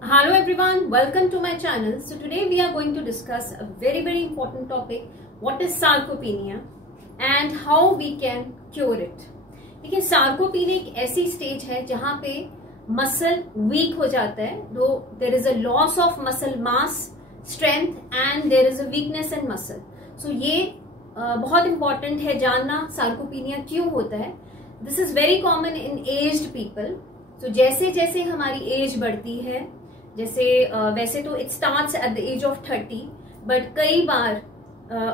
Hello everyone, welcome to my channel. So today we are going to discuss a very important topic. What is sarcopenia and how we can cure it. देखिए sarcopenia एक ऐसी stage है जहां पे muscle week हो जाता है, दो there is a loss of muscle mass, strength and there is a weakness in muscle. So ये बहुत इंपॉर्टेंट है जानना sarcopenia क्यों होता है. This is very common in aged people. तो जैसे जैसे हमारी एज बढ़ती है, जैसे वैसे तो it starts at the age of 30, but कई बार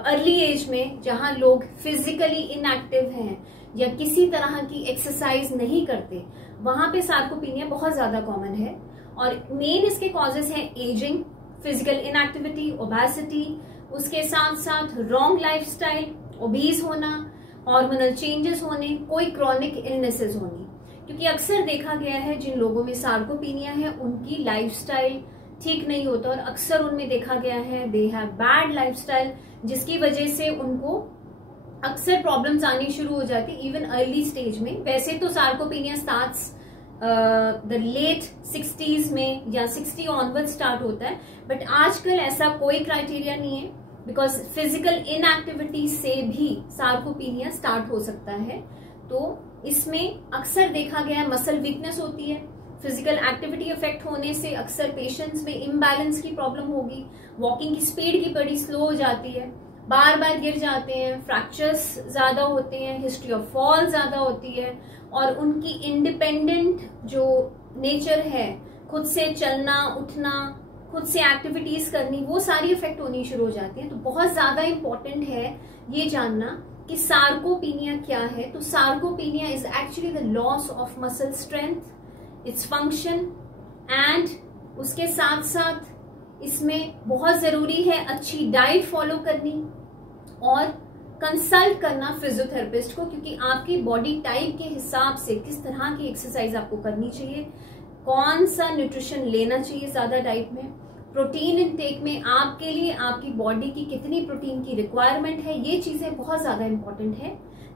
अर्ली एज में जहां लोग फिजिकली इनएक्टिव हैं या किसी तरह की एक्सरसाइज नहीं करते, वहां पे सार्कोपीनिया बहुत ज्यादा कॉमन है. और मेन इसके कॉजेस हैं एजिंग, फिजिकल इनएक्टिविटी, ओबेसिटी, उसके साथ साथ रॉन्ग लाइफस्टाइल, ओबीज होना, हार्मोनल चेंजेस होने, कोई क्रॉनिक इलनेसेस होनी. क्योंकि अक्सर देखा गया है जिन लोगों में सार्कोपीनिया है उनकी लाइफस्टाइल ठीक नहीं होता, और अक्सर उनमें देखा गया है दे हैव बैड लाइफस्टाइल, जिसकी वजह से उनको अक्सर प्रॉब्लम्स आनी शुरू हो जाती इवन अर्ली स्टेज में. वैसे तो sarcopenia starts the late 60s में या 60 ऑनवर्ड स्टार्ट होता है, बट आजकल ऐसा कोई क्राइटेरिया नहीं है, बिकॉज फिजिकल इनएक्टिविटी से भी सार्कोपीनिया स्टार्ट हो सकता है. तो इसमें अक्सर देखा गया है मसल वीकनेस होती है, फिजिकल एक्टिविटी इफेक्ट होने से अक्सर पेशेंट्स में इम्बैलेंस की प्रॉब्लम होगी, वॉकिंग की स्पीड की बड़ी स्लो हो जाती है, बार बार गिर जाते हैं, फ्रैक्चर्स ज्यादा होते हैं, हिस्ट्री ऑफ फॉल ज्यादा होती है, और उनकी इंडिपेंडेंट जो नेचर है, खुद से चलना उठना, खुद से एक्टिविटीज करनी, वो सारी इफेक्ट होनी शुरू हो जाती है. तो बहुत ज्यादा इंपॉर्टेंट है ये जानना कि सार्कोपीनिया क्या है. तो sarcopenia is actually the loss of muscle strength, its function, and उसके साथ साथ इसमें बहुत जरूरी है अच्छी डाइट फॉलो करनी और कंसल्ट करना फिजियोथेरेपिस्ट को, क्योंकि आपकी बॉडी टाइप के हिसाब से किस तरह की एक्सरसाइज आपको करनी चाहिए, कौन सा न्यूट्रिशन लेना चाहिए ज्यादा डाइट में, प्रोटीन इनटेक में आपके लिए आपकी बॉडी की कितनी प्रोटीन की रिक्वायरमेंट है, ये चीजें बहुत ज्यादा इंपॉर्टेंट है.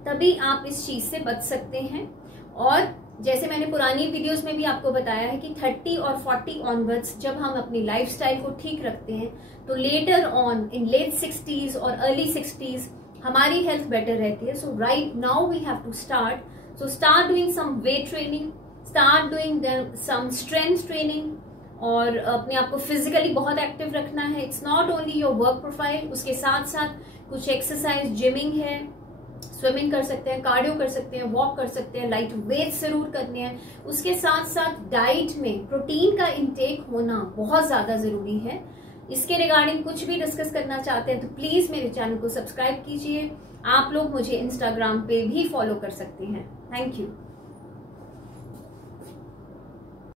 तभी आप इस चीज से बच सकते हैं. और जैसे मैंने पुरानी वीडियोस में भी आपको बताया है कि 30 और 40 ऑनवर्ड्स जब हम अपनी लाइफस्टाइल को ठीक रखते हैं, तो later on in late 60s और अर्ली 60s हमारी हेल्थ बेटर रहती है. So right now we have to start. So start doing some weight training, start doing some strength training, और अपने आप को फिजिकली बहुत एक्टिव रखना है. It's not only your work profile, उसके साथ साथ कुछ एक्सरसाइज, जिमिंग है, स्विमिंग कर सकते हैं, कार्डियो कर सकते हैं, वॉक कर सकते हैं, लाइट वेट जरूर करने हैं. उसके साथ साथ डाइट में प्रोटीन का इंटेक होना बहुत ज्यादा जरूरी है. इसके रिगार्डिंग कुछ भी डिस्कस करना चाहते हैं तो प्लीज मेरे चैनल को सब्सक्राइब कीजिए. आप लोग मुझे इंस्टाग्राम पे भी फॉलो कर सकते हैं. Thank you.